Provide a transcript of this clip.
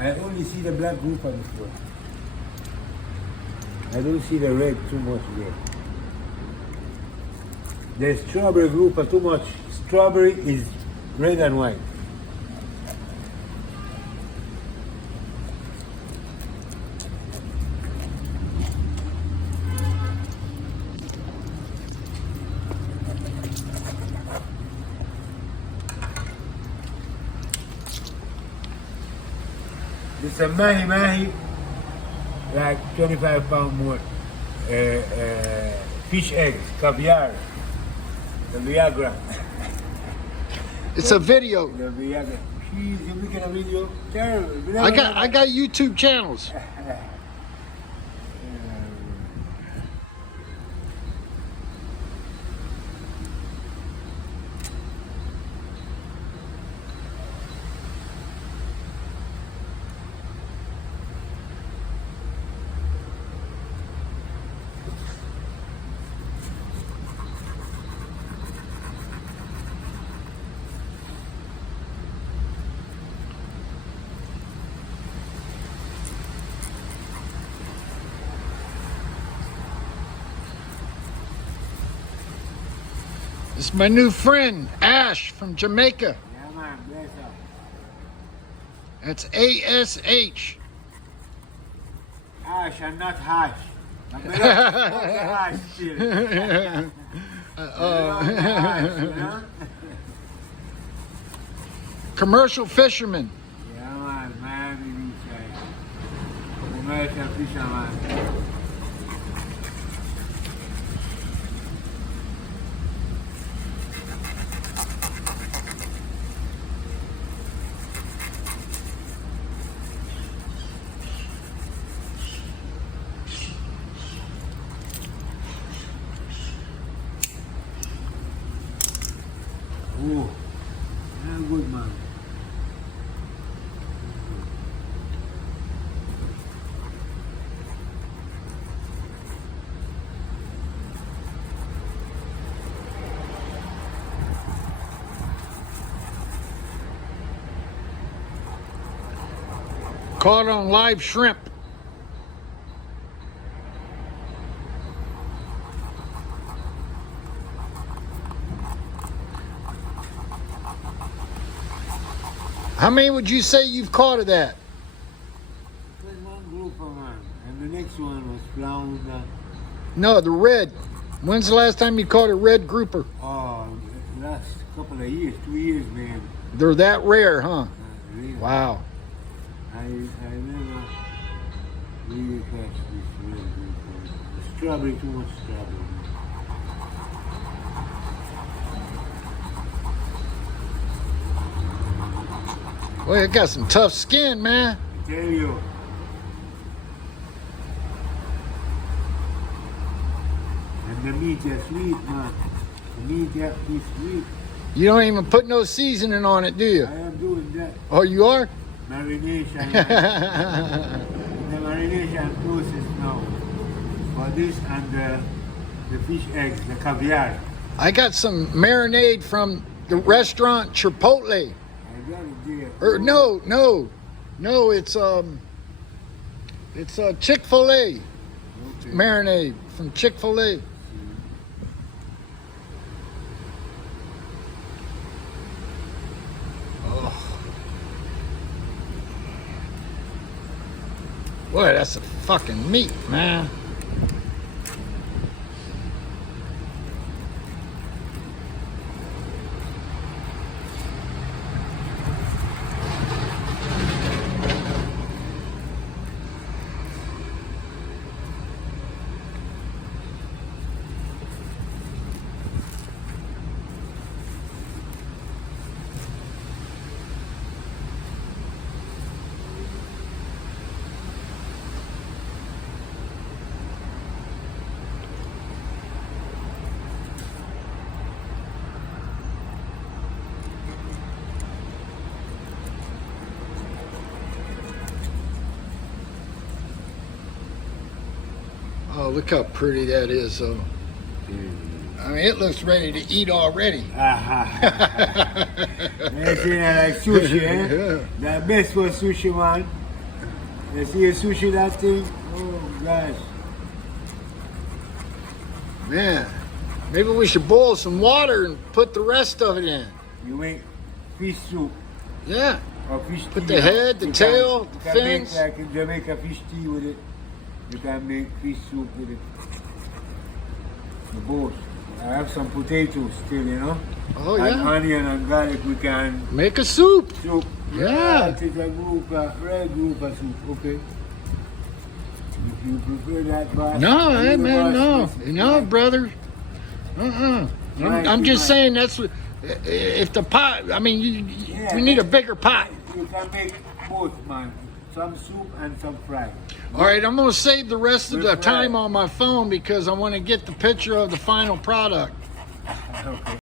I only see the black grouper before. I don't see the red too much there. The strawberry grouper too much. Strawberry is red and white. It's a mahi, like 25 pound more. Fish eggs, caviar, the Viagra. It's a video. The Viagra. Please, you're making a video. Terrible. I got YouTube channels. This is my new friend, Ash from Jamaica. Yeah, man, bless up. That's ASH. Ash and not hash. I'm not hash still. Hash, you know? Commercial fisherman. Yeah, man, Miami Beach, right? Commercial fisherman. Oh, very good, man. Caught on live shrimp. How many would you say you've caught of that? There's one grouper, man. And the next one was flounder. No, the red. When's the last time you caught a red grouper? Oh, last couple of years, 2 years, man. They're that rare, huh? Really. Wow. I never really catch this red grouper. Strawberry, too much strawberry. Well, it got some tough skin, man. I tell you. And the meat is sweet, man. The meat is sweet. You don't even put no seasoning on it, do you? I am doing that. Oh, you are? Marination. The marination process now. For this and the fish eggs, the caviar. I got some marinade from the restaurant Chipotle. I got it there. Or no, it's Chick-fil-A Okay. marinade from Chick-fil-A. Oh. Boy, that's a fucking meat, man. Oh, look how pretty that is, though. I mean, it looks ready to eat already. Anything like sushi, eh? Yeah. The best for sushi, man. You see a sushi that thing? Oh gosh. Man, maybe we should boil some water and put the rest of it in. You make fish soup Yeah. or fish Put tea. the head, the You tail, can, the you can fins. make like in Jamaica fish tea with it. You can make fish soup with it. The both. I have some potatoes still, you know. Oh, And yeah. onion and garlic we can Make a soup. soup. Yeah. It is a grouper, red grouper soup, okay. If you prefer that, boss. No, hey, you man, no. boss, listen. No, brother. I'm just saying that's what, if the pot, I mean, Yeah, we need a bigger pot. You can make both, man. Some soup and some fry. All right, I'm going to save the rest of the With time fry. on my phone because I want to get the picture of the final product. Okay.